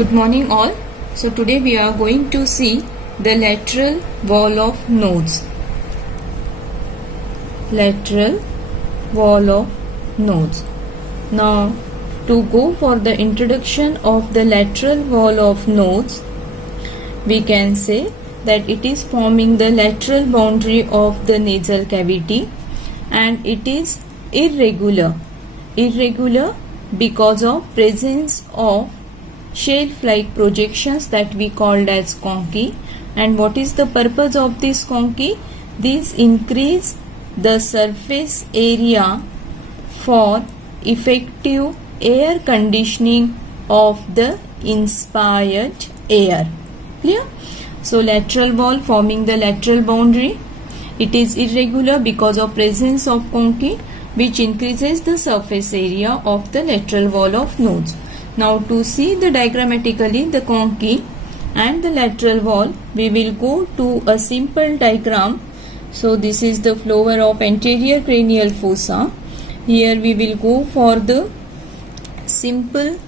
Good morning all. So today we are going to see the lateral wall of nodes. Lateral wall of nodes. Now to go for the introduction of the lateral wall of nodes, we can say that it is forming the lateral boundary of the nasal cavity and it is irregular. Irregular because of presence of shelf-like projections that we called as conchae. And what is the purpose of this conchae? These increase the surface area for effective air conditioning of the inspired air. Clear? So lateral wall forming the lateral boundary. It is irregular because of presence of conchae, which increases the surface area of the lateral wall of nodes. Now to see the diagrammatically the conchae and the lateral wall, we will go to a simple diagram. So this is the floor of anterior cranial fossa. Here we will go for the simple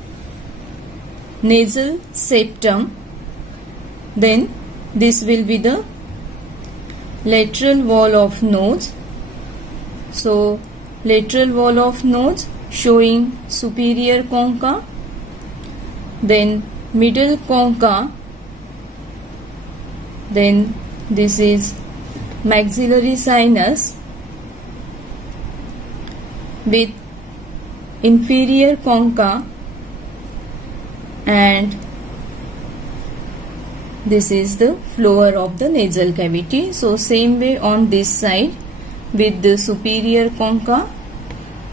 nasal septum. Then this will be the lateral wall of nodes. So lateral wall of nodes showing superior concha, then middle concha, then this is maxillary sinus with inferior concha, and this is the floor of the nasal cavity. So same way on this side with the superior concha,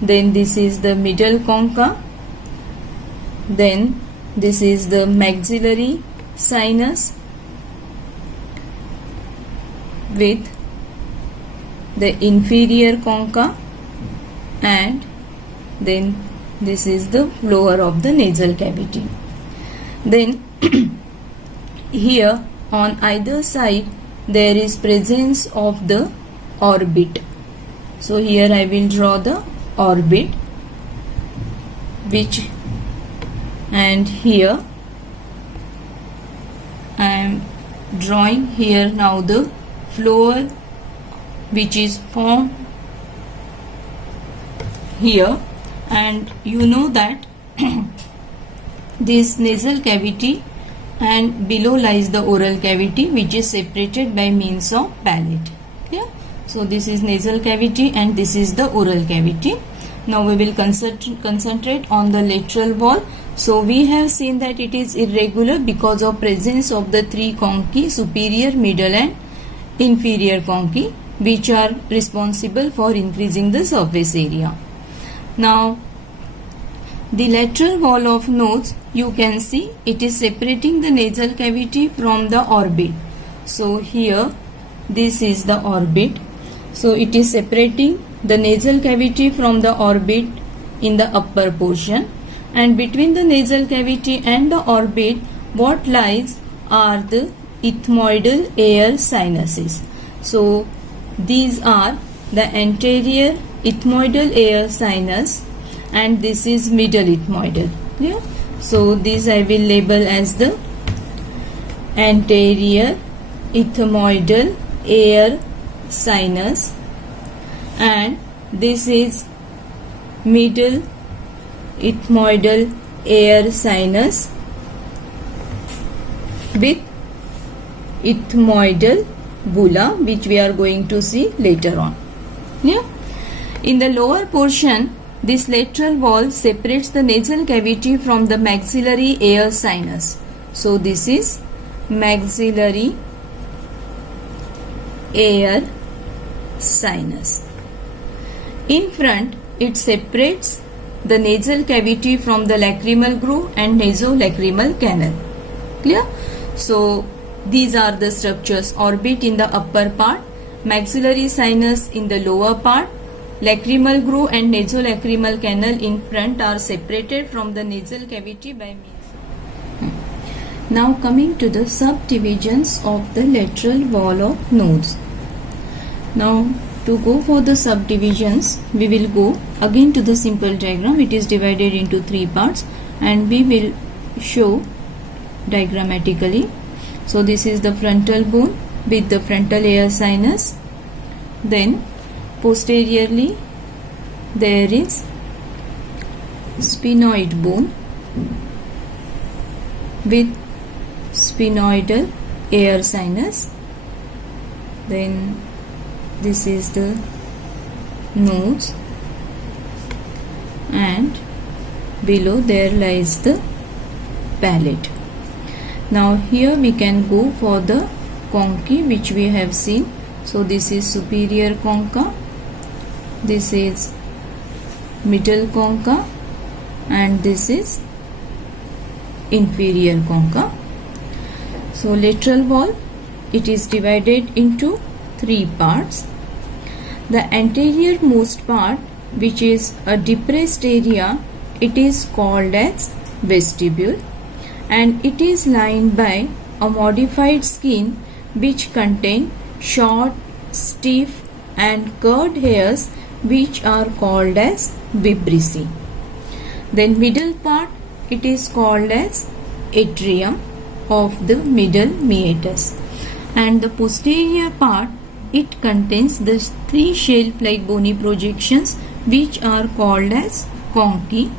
then this is the middle concha, then this is the maxillary sinus with the inferior concha, and then this is the floor of the nasal cavity. Then here on either side there is presence of the orbit. So here I will draw the orbit, which, and here I am drawing here now the floor which is formed here, and you know that this nasal cavity and below lies the oral cavity, which is separated by means of palate. Clear? So this is nasal cavity and this is the oral cavity. Now we will concentrate on the lateral wall. So we have seen that it is irregular because of presence of the three conchae, superior, middle and inferior conchae, which are responsible for increasing the surface area. Now the lateral wall of nodes, you can see it is separating the nasal cavity from the orbit. So here this is the orbit. So it is separating the nasal cavity from the orbit in the upper portion, and between the nasal cavity and the orbit what lies are the ethmoidal air sinuses. So these are the anterior ethmoidal air sinus and this is middle ethmoidal. Yeah? So this I will label as the anterior ethmoidal air sinus, and this is middle ethmoidal air sinus with ethmoidal bulla, which we are going to see later on. Yeah? In the lower portion, this lateral wall separates the nasal cavity from the maxillary air sinus. So this is maxillary air sinus. In front, it separates the nasal cavity from the lacrimal groove and nasolacrimal canal. Clear? So these are the structures: orbit in the upper part, maxillary sinus in the lower part, lacrimal groove and nasolacrimal canal in front are separated from the nasal cavity by means. Now coming to the subdivisions of the lateral wall of nodes. Now to go for the subdivisions, we will go again to the simple diagram. It is divided into three parts and we will show diagrammatically. So this is the frontal bone with the frontal air sinus. Then posteriorly there is sphenoid bone with sphenoidal air sinus. Then this is the nose, and below there lies the palate. Now here we can go for the concha which we have seen. So this is superior concha, this is middle concha, and this is inferior concha. So lateral wall, it is divided into three parts. The anterior most part, which is a depressed area, it is called as vestibule, and it is lined by a modified skin which contain short, stiff and curved hairs which are called as vibrissae. Then middle part, it is called as atrium of the middle meatus, and the posterior part, it contains the three shelf-like bony projections which are called as concha.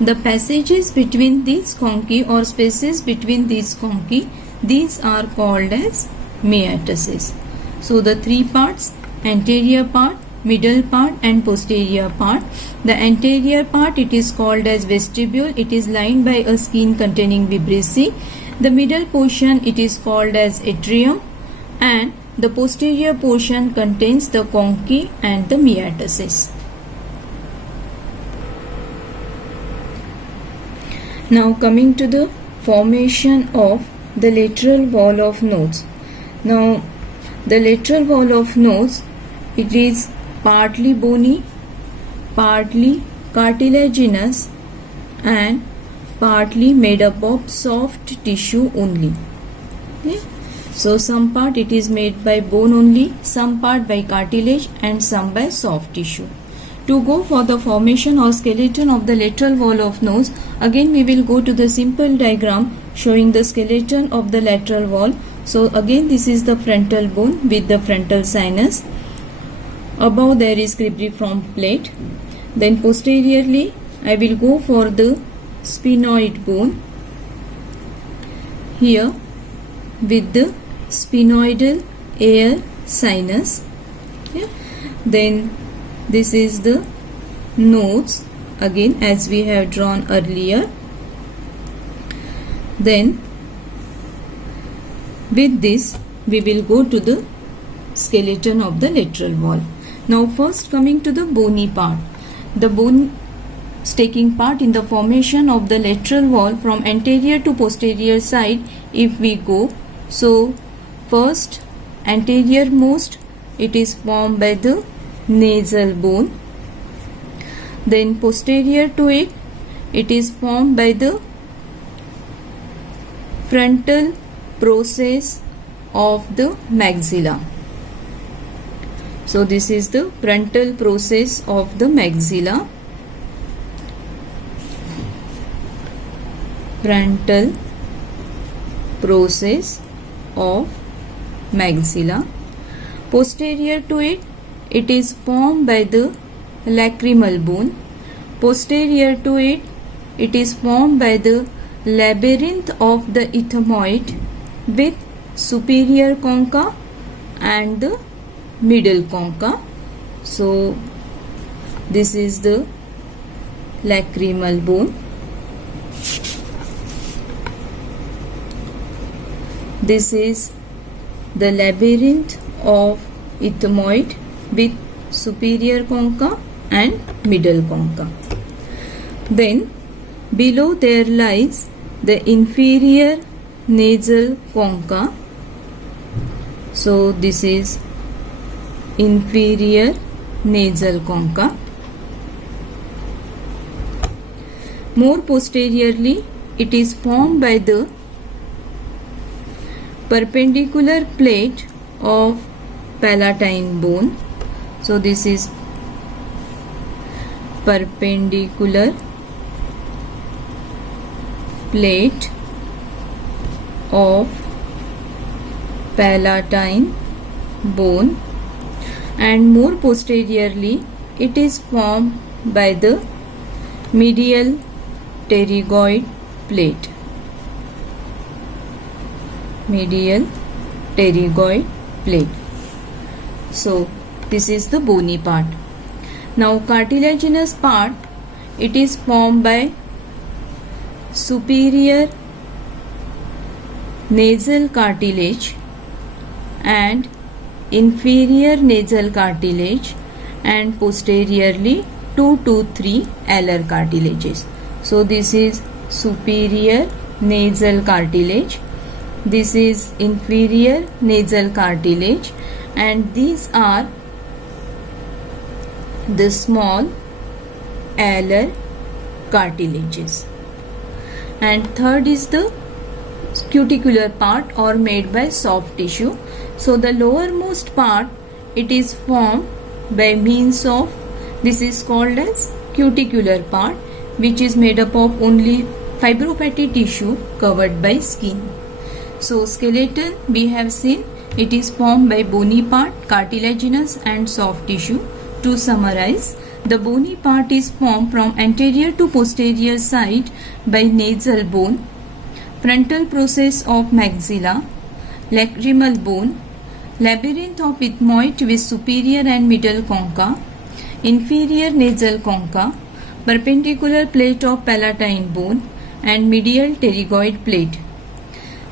The passages between these concha or spaces between these concha, these are called as meatuses. So the three parts, anterior part, middle part and posterior part. The anterior part, it is called as vestibule. It is lined by a skin containing vibrissae. The middle portion, it is called as atrium, and the posterior portion contains the concha and the meatuses. Now coming to the formation of the lateral wall of nose. Now the lateral wall of nose, it is partly bony, partly cartilaginous and partly made up of soft tissue only. Okay? So some part it is made by bone only, some part by cartilage and some by soft tissue. To go for the formation or skeleton of the lateral wall of nose, again we will go to the simple diagram showing the skeleton of the lateral wall. So again this is the frontal bone with the frontal sinus. Above there is cribriform plate. Then posteriorly I will go for the sphenoid bone here with the sphenoidal air sinus. Okay. Then this is the nose again as we have drawn earlier. Then with this we will go to the skeleton of the lateral wall. Now first coming to the bony part. The bone taking part in the formation of the lateral wall from anterior to posterior side if we go. So first anterior most, it is formed by the nasal bone. Then posterior to it, it is formed by the frontal process of the maxilla. So this is the frontal process of the maxilla. Frontal process of maxilla. Posterior to it, it is formed by the lacrimal bone. Posterior to it, it is formed by the labyrinth of the ethmoid with superior concha and the middle concha. So this is the lacrimal bone. This is the labyrinth of ethmoid with superior concha and middle concha. Then below there lies the inferior nasal concha. So this is inferior nasal concha. More posteriorly, it is formed by the perpendicular plate of palatine bone. So this is perpendicular plate of palatine bone, and more posteriorly it is formed by the medial pterygoid plate. Medial pterygoid plate. So this is the bony part. Now cartilaginous part, it is formed by superior nasal cartilage and inferior nasal cartilage, and posteriorly 2 to 3 alar cartilages. So this is superior nasal cartilage, this is inferior nasal cartilage, and these are the small alar cartilages. And third is the cuticular part, or made by soft tissue. So the lowermost part, it is formed by means of, this is called as cuticular part, which is made up of only fibrofatty tissue covered by skin. So skeleton we have seen, it is formed by bony part, cartilaginous and soft tissue. To summarize, the bony part is formed from anterior to posterior side by nasal bone, frontal process of maxilla, lacrimal bone, labyrinth of ethmoid with superior and middle concha, inferior nasal concha, perpendicular plate of palatine bone, and medial pterygoid plate.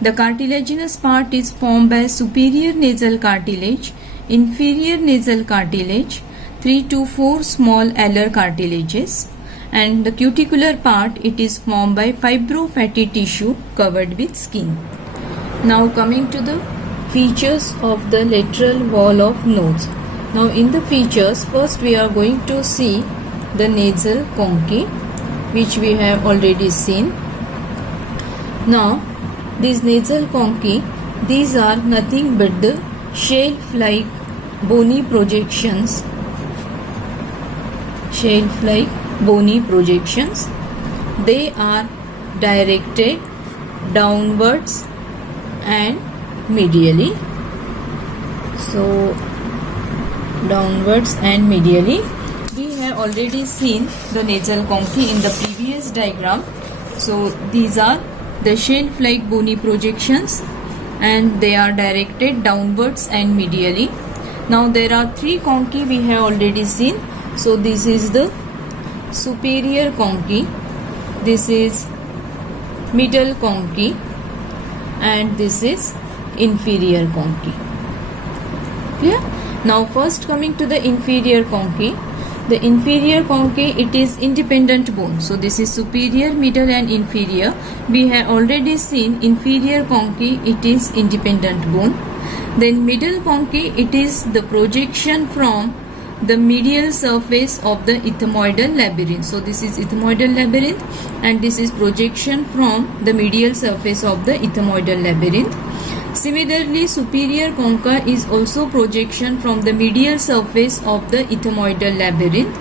The cartilaginous part is formed by superior nasal cartilage, inferior nasal cartilage, 3 to 4 small alar cartilages, and the cuticular part, it is formed by fibrofatty tissue covered with skin. Now coming to the features of the lateral wall of nose. Now in the features, first we are going to see the nasal conchae, which we have already seen. Now these nasal conchae, these are nothing but the shelf-like bony projections, shelf-like bony projections. They are directed downwards and medially. So downwards and medially. We have already seen the nasal conchae in the previous diagram. So these are the shelf-like bony projections, and they are directed downwards and medially. Now there are 3 conchae we have already seen. So this is the superior conchae, this is middle conchae, and this is inferior conchae. Clear? Now first coming to the inferior conchae. The inferior conchae, it is independent bone. So this is superior, middle and inferior. We have already seen inferior conchae, it is independent bone. Then middle conchae, it is the projection from the medial surface of the ethmoidal labyrinth. So this is ethmoidal labyrinth, and this is projection from the medial surface of the ethmoidal labyrinth. Similarly, superior concha is also projection from the medial surface of the ethmoidal labyrinth.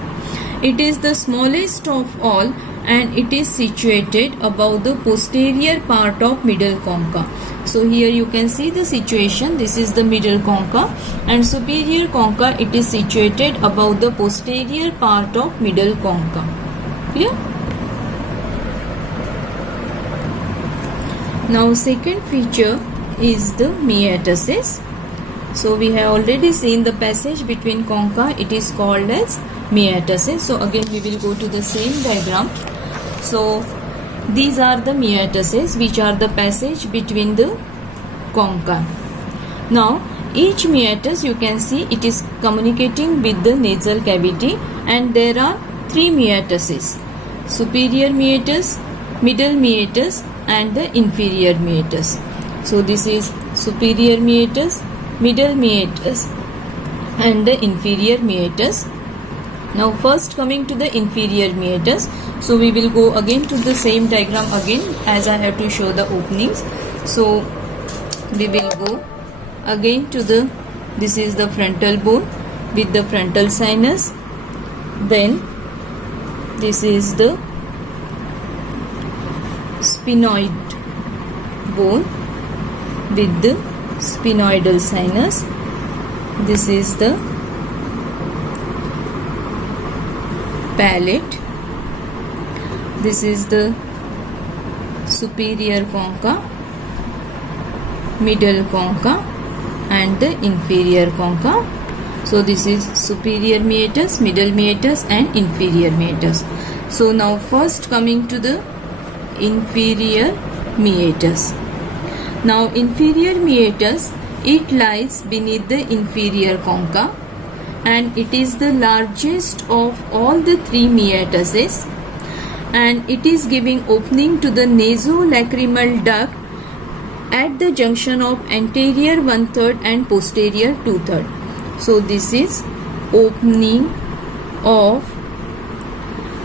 It is the smallest of all, and it is situated above the posterior part of middle concha. So here you can see the situation. This is the middle concha, and superior concha, it is situated above the posterior part of middle concha. Clear? Now second feature is the metastasis. So we have already seen the passage between concha, it is called as metastasis. So again we will go to the same diagram. So these are the metastases, which are the passage between the concha. Now each meatus, you can see it is communicating with the nasal cavity, and there are 3 metastases: superior meatus, middle meatus and the inferior meatus. So this is superior meatus, middle meatus and the inferior meatus. Now first coming to the inferior meatus. So we will go again to the same diagram again, as I have to show the openings. So we will go again to the, this is the frontal bone with the frontal sinus. Then this is the sphenoid bone with the sphenoidal sinus. This is the palate. This is the superior concha, middle concha and the inferior concha. So this is superior meatus, middle meatus and inferior meatus. So now first coming to the inferior meatus. Now inferior meatus, it lies beneath the inferior concha and it is the largest of all the three meatuses, and it is giving opening to the nasolacrimal duct at the junction of anterior 1/3 and posterior 2/3. So this is opening of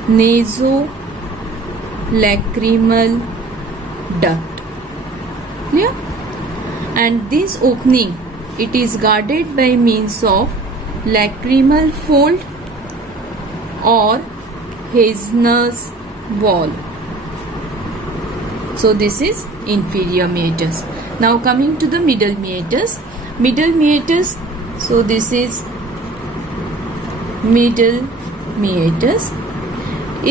nasolacrimal duct. Clear? And this opening, it is guarded by means of lacrimal fold or Haisner's wall. So this is inferior meatus. Now coming to the middle meatus. Middle meatus, so this is middle meatus.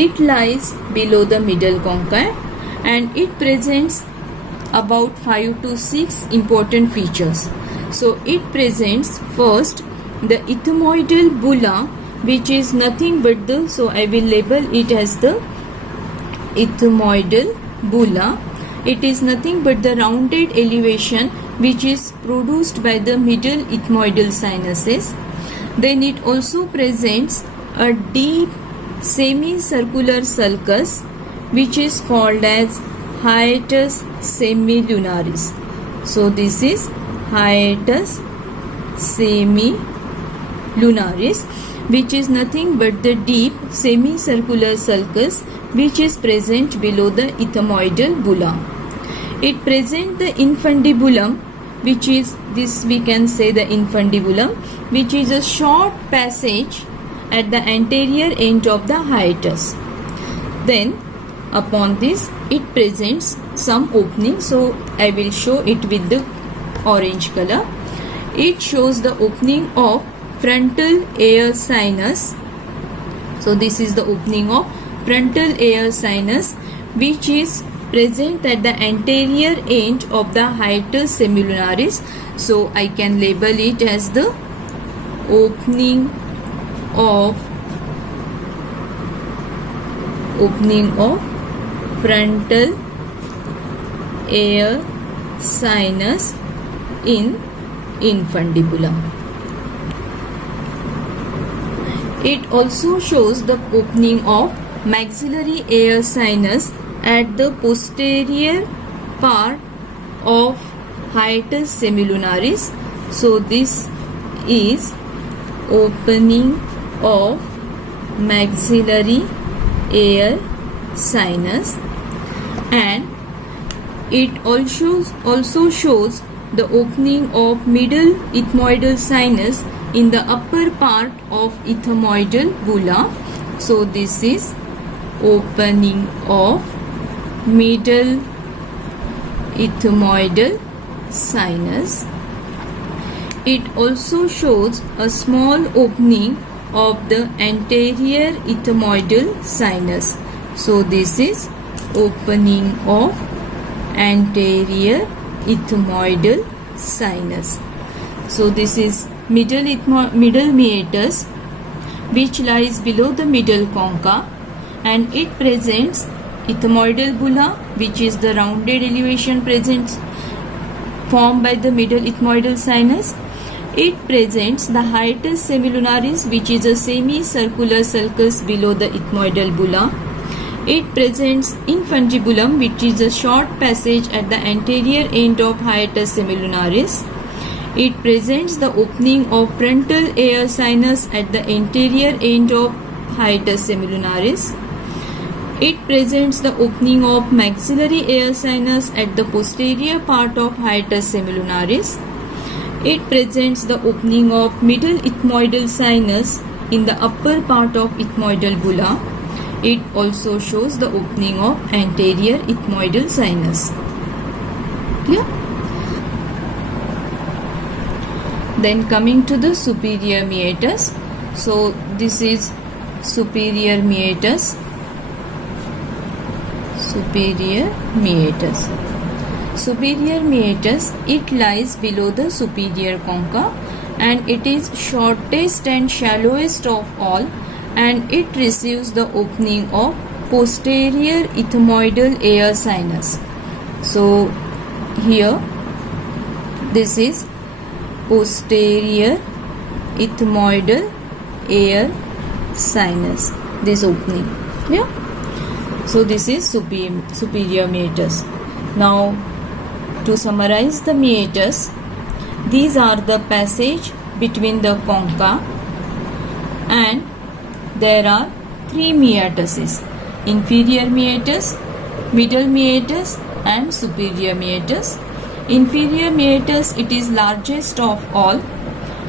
It lies below the middle concha and it presents about 5 to 6 important features. So it presents first the ethmoidal bulla, which is nothing but the, so I will label it as the ethmoidal bulla. It is nothing but the rounded elevation which is produced by the middle ethmoidal sinuses. Then it also presents a deep semicircular sulcus which is called as hiatus semilunaris. So this is hiatus semilunaris, which is nothing but the deep semicircular sulcus which is present below the ethmoidal bulla. It presents the infundibulum, which is this, we can say the infundibulum, which is a short passage at the anterior end of the hiatus. Then upon this it presents some opening, so I will show it with the orange color. It shows the opening of frontal air sinus. So this is the opening of frontal air sinus which is present at the anterior end of the hiatus semilunaris. So I can label it as the opening of frontal air sinus in infundibulum. It also shows the opening of maxillary air sinus at the posterior part of hiatus semilunaris. So this is opening of maxillary air sinus, and it also shows the opening of middle ethmoidal sinus in the upper part of ethmoidal bulla. So this is opening of middle ethmoidal sinus. It also shows a small opening of the anterior ethmoidal sinus. So this is opening of anterior ethmoidal sinus. So this is middle meatus, which lies below the middle concha, and it presents ethmoidal bulla, which is the rounded elevation presents formed by the middle ethmoidal sinus. It presents the hiatus semilunaris, which is a semicircular sulcus below the ethmoidal bulla. It presents infundibulum, which is a short passage at the anterior end of hiatus semilunaris. It presents the opening of frontal air sinus at the anterior end of hiatus semilunaris. It presents the opening of maxillary air sinus at the posterior part of hiatus semilunaris. It presents the opening of middle ethmoidal sinus in the upper part of ethmoidal bulla. It also shows the opening of anterior ethmoidal sinus. Clear? Then coming to the superior meatus. So this is superior meatus. Superior meatus. Superior meatus, it lies below the superior concha and it is shortest and shallowest of all, and it receives the opening of posterior ethmoidal air sinus. So here this is posterior ethmoidal air sinus, this opening. Yeah. So this is superior meatus. Now to summarize the meatus, these are the passage between the concha, and there are three meatuses: inferior meatus, middle meatus and superior meatus. Inferior meatus, it is largest of all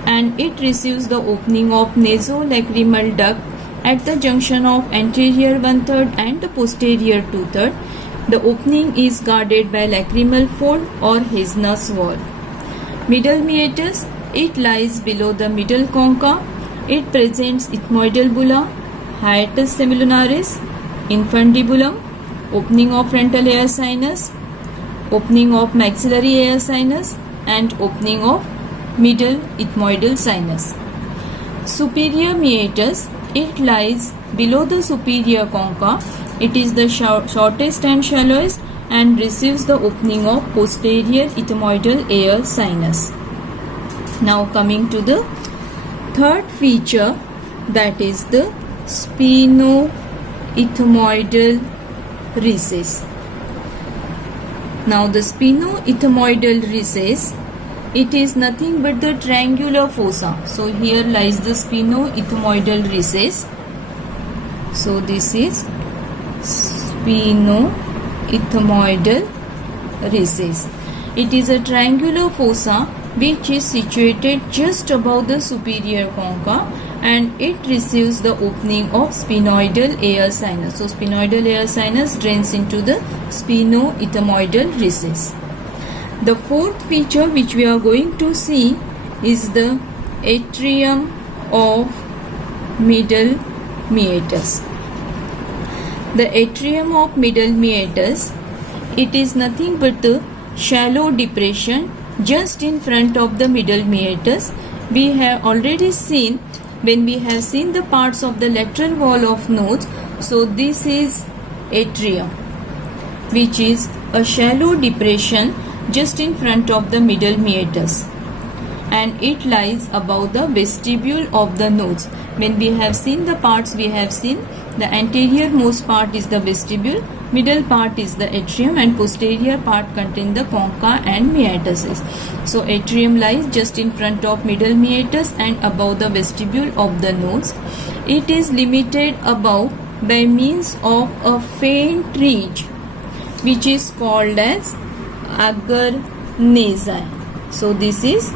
and it receives the opening of nasolacrimal duct at the junction of anterior 1/3 and the posterior 2/3. The opening is guarded by lacrimal fold or Heisner's wall. Middle meatus, it lies below the middle concha. It presents ethmoidal bulla, hiatus semilunaris, infundibulum, opening of frontal air sinus, opening of maxillary air sinus and opening of middle ethmoidal sinus. Superior meatus, it lies below the superior concha. It is the shortest and shallowest and receives the opening of posterior ethmoidal air sinus. Now coming to the third feature, that is the sphenoethmoidal recess. Now the sphenoethmoidal recess, it is nothing but the triangular fossa. So here lies the sphenoethmoidal recess. So this is sphenoethmoidal recess. It is a triangular fossa which is situated just above the superior concha and it receives the opening of sphenoidal air sinus. So sphenoidal air sinus drains into the sphenoethmoidal recess. The fourth feature which we are going to see is the atrium of middle meatus. The atrium of middle meatus, it is nothing but the shallow depression just in front of the middle meatus. We have already seen when we have seen the parts of the lateral wall of nodes. So this is atrium, which is a shallow depression just in front of the middle meatus, and it lies above the vestibule of the nodes. When we have seen the parts, we have seen the anterior most part is the vestibule, middle part is the atrium, and posterior part contain the concha and meatuses. So atrium lies just in front of middle meatus and above the vestibule of the nodes. It is limited above by means of a faint ridge which is called as agar nasi. So this is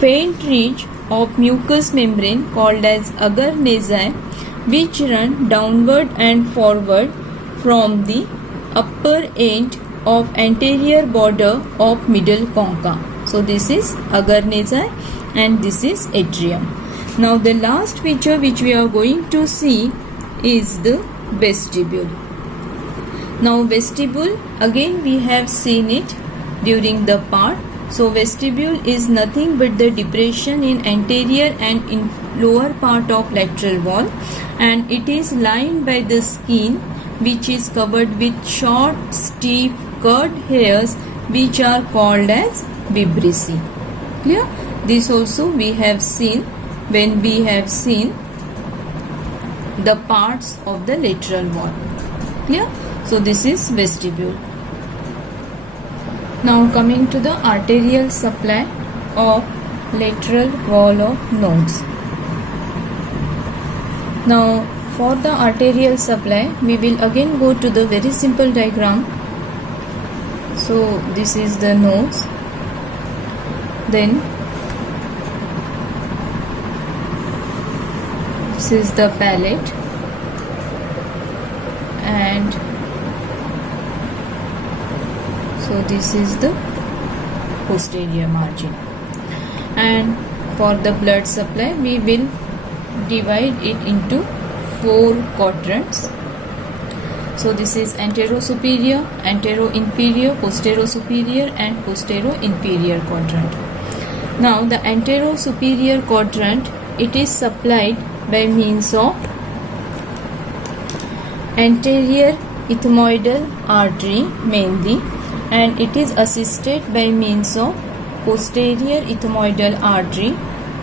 faint ridge of mucous membrane called as agar nasi, which run downward and forward from the upper end of anterior border of middle concha. So this is agar nasi and this is atrium. Now the last feature which we are going to see is the vestibule. Now vestibule, again we have seen it during the part. So vestibule is nothing but the depression in anterior and in lower part of lateral wall, and it is lined by the skin which is covered with short, stiff, curved hairs which are called as vibrissae. Clear? This also we have seen when we have seen the parts of the lateral wall. Clear? So this is vestibule. Now coming to the arterial supply of lateral wall of nodes. Now for the arterial supply, we will again go to the very simple diagram. So this is the nodes, then this is the palate, and so this is the posterior margin, and for the blood supply, we will divide it into 4 quadrants. So this is antero-superior, antero-inferior, posterior-superior and posterior-inferior quadrant. Now the antero-superior quadrant, it is supplied by means of anterior ethmoidal artery mainly, and it is assisted by means of posterior ethmoidal artery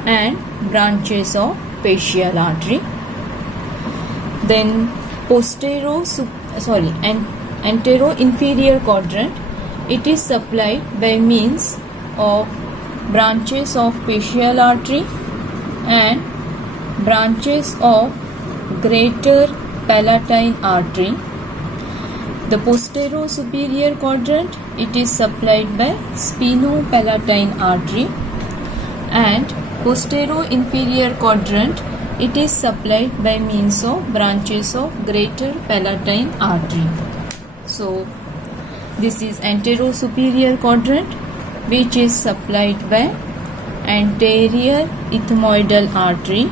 and branches of facial artery. Then antero-inferior quadrant, it is supplied by means of branches of facial artery and branches of greater palatine artery. The posterior-superior quadrant, it is supplied by spinopalatine artery, and posterior-inferior quadrant, it is supplied by means of branches of greater palatine artery. So this is antero-superior quadrant, which is supplied by anterior ethmoidal artery.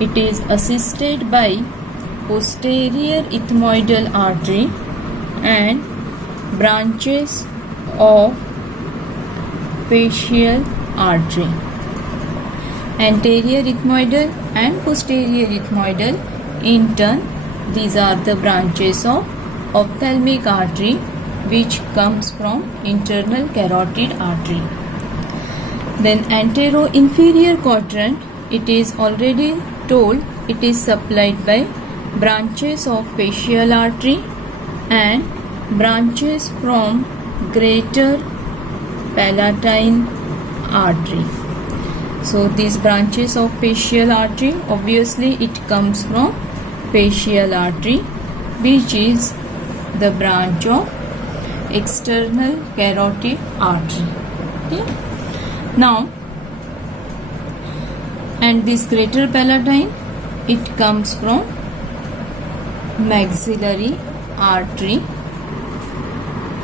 It is assisted by posterior ethmoidal artery and branches of facial artery. Anterior ethmoidal and posterior ethmoidal, in turn, these are the branches of ophthalmic artery, which comes from internal carotid artery. Then antero-inferior quadrant, it is already told, it is supplied by branches of facial artery and branches from greater palatine artery. So these branches of facial artery, obviously it comes from facial artery, which is the branch of external carotid artery. Okay? Now, and this greater palatine, it comes from maxillary artery,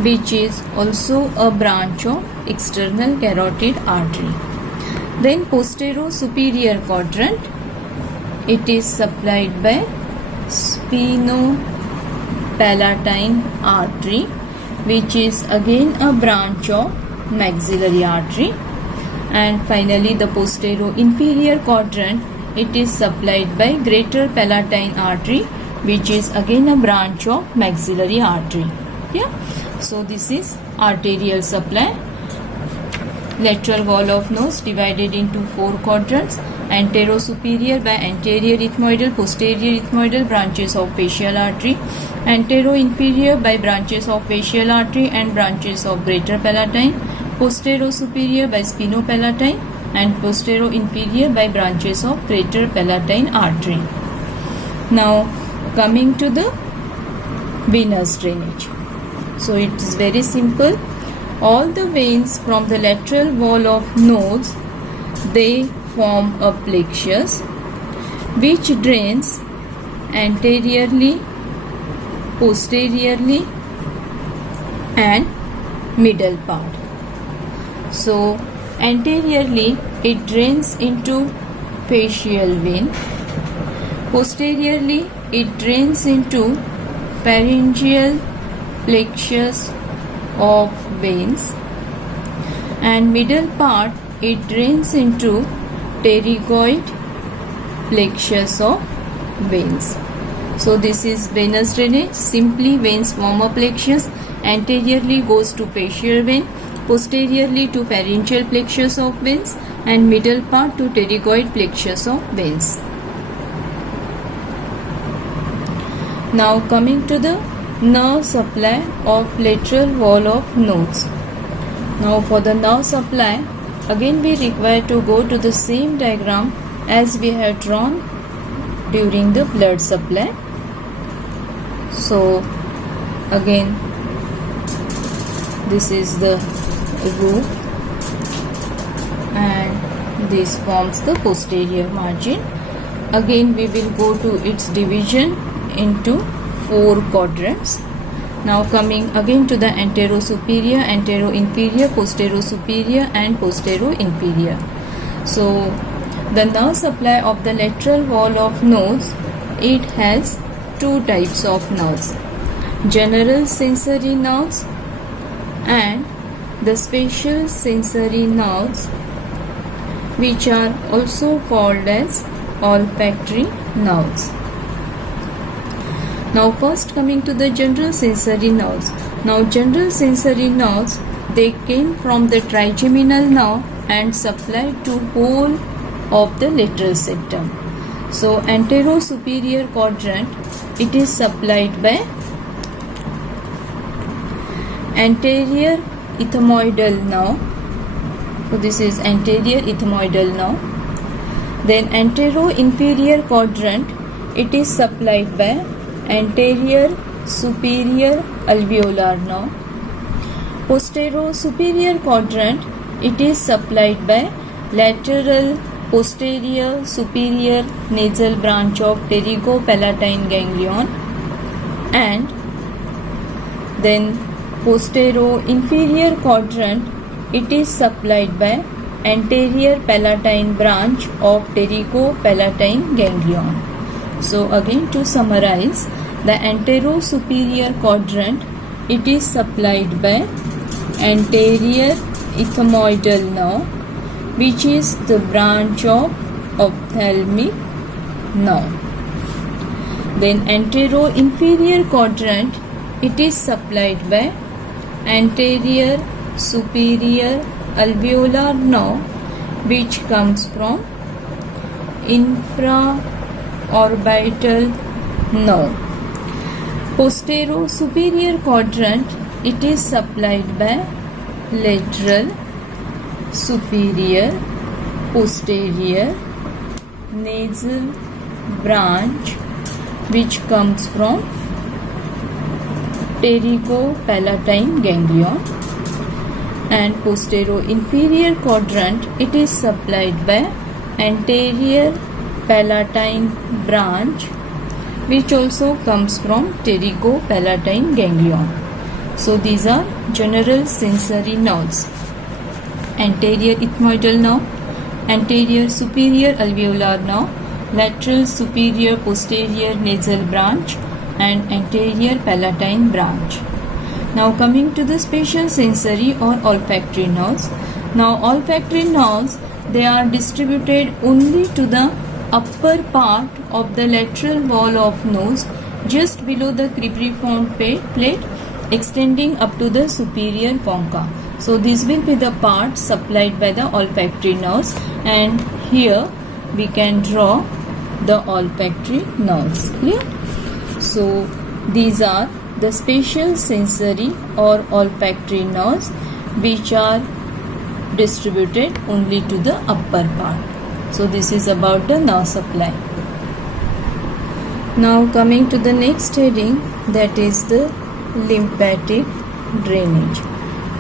which is also a branch of external carotid artery. Then posterior-superior quadrant, it is supplied by spinopalatine artery, which is again a branch of maxillary artery. And finally the posterior-inferior quadrant, it is supplied by greater palatine artery, which is again a branch of maxillary artery. Yeah. So this is arterial supply. Lateral wall of nose divided into 4 quadrants. Antero-superior by anterior ethmoidal, posterior ethmoidal, branches of facial artery. Antero-inferior by branches of facial artery and branches of greater palatine. Posterior-superior by spinopalatine, and posterior-inferior by branches of greater palatine artery. Now coming to the venous drainage. So it is very simple. All the veins from the lateral wall of nose, they form a plexus which drains anteriorly, posteriorly and middle part. So anteriorly it drains into facial vein, posteriorly it drains into pharyngeal plexus of veins, and middle part it drains into pterygoid plexus of veins. So this is venous drainage. Simply veins form a plexus, anteriorly goes to facial vein, posteriorly to pharyngeal plexus of veins, and middle part to pterygoid plexus of veins. Now coming to the nerve supply of lateral wall of nose. Now for the nerve supply, again we require to go to the same diagram as we had drawn during the blood supply. So again this is the roof and this forms the posterior margin. Again we will go to its division into 4 quadrants. Now coming again to the antero-superior, antero-inferior, posterior-superior and posterior-inferior. So the nerve supply of the lateral wall of nose, it has two types of nerves: general sensory nerves and the special sensory nerves, which are also called as olfactory nerves. Now first coming to the general sensory nerves. Now general sensory nerves, they came from the trigeminal nerve and supply to whole of the lateral septum. So antero-superior quadrant, it is supplied by anterior ethmoidal nerve. So this is anterior ethmoidal nerve. Then antero-inferior quadrant, it is supplied by anterior superior alveolar nerve. Posterior-superior quadrant, it is supplied by lateral posterior superior nasal branch of pterygopalatine ganglion, and then posterior-inferior quadrant, it is supplied by anterior palatine branch of pterygopalatine ganglion. So again, to summarize, the antero-superior quadrant, it is supplied by anterior ethmoidal nerve, which is the branch of ophthalmic nerve. Then antero-inferior quadrant, it is supplied by anterior superior alveolar nerve, which comes from infraorbital nerve. Posterior-superior quadrant, it is supplied by lateral superior posterior nasal branch, which comes from pterygopalatine ganglion. And posterior-inferior quadrant, it is supplied by anterior palatine branch, which also comes from pterygopalatine ganglion. So these are general sensory nerves: anterior ethmoidal nerve, anterior superior alveolar nerve, lateral superior posterior nasal branch, and anterior palatine branch. Now coming to the special sensory or olfactory nerves. Now olfactory nerves, they are distributed only to the upper part of the lateral wall of nose, just below the cribriform plate, extending up to the superior concha. So this will be the part supplied by the olfactory nerves, and here we can draw the olfactory nerves. Clear? So these are the special sensory or olfactory nerves, which are distributed only to the upper part. So this is about the nerve supply. Now coming to the next heading, that is the lymphatic drainage.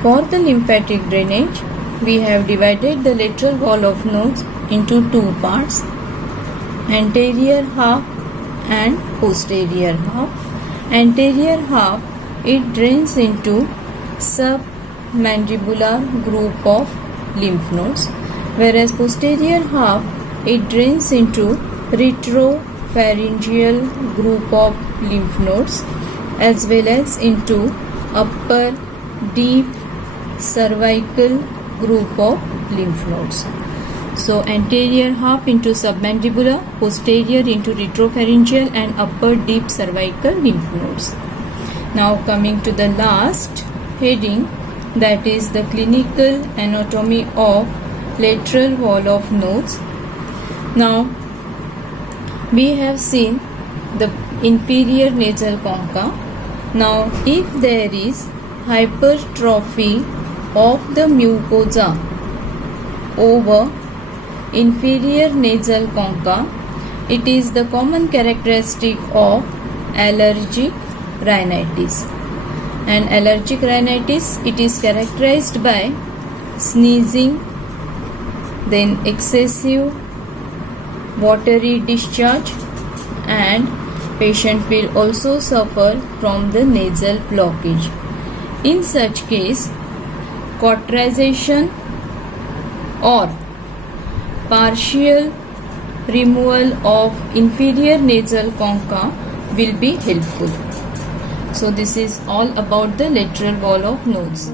For the lymphatic drainage, we have divided the lateral wall of nose into two parts: anterior half and posterior half. Anterior half, it drains into submandibular group of lymph nodes, whereas posterior half, it drains into retropharyngeal group of lymph nodes, as well as into upper deep cervical group of lymph nodes. So anterior half into submandibular, posterior into retropharyngeal, and upper deep cervical lymph nodes. Now coming to the last heading, that is the clinical anatomy of lateral wall of nose. Now we have seen the inferior nasal concha. Now if there is hypertrophy of the mucosa over inferior nasal concha, it is the common characteristic of allergic rhinitis. And allergic rhinitis, it is characterized by sneezing, then excessive watery discharge, and patient will also suffer from the nasal blockage. In such case, cauterization or partial removal of inferior nasal concha will be helpful. So this is all about the lateral wall of nose.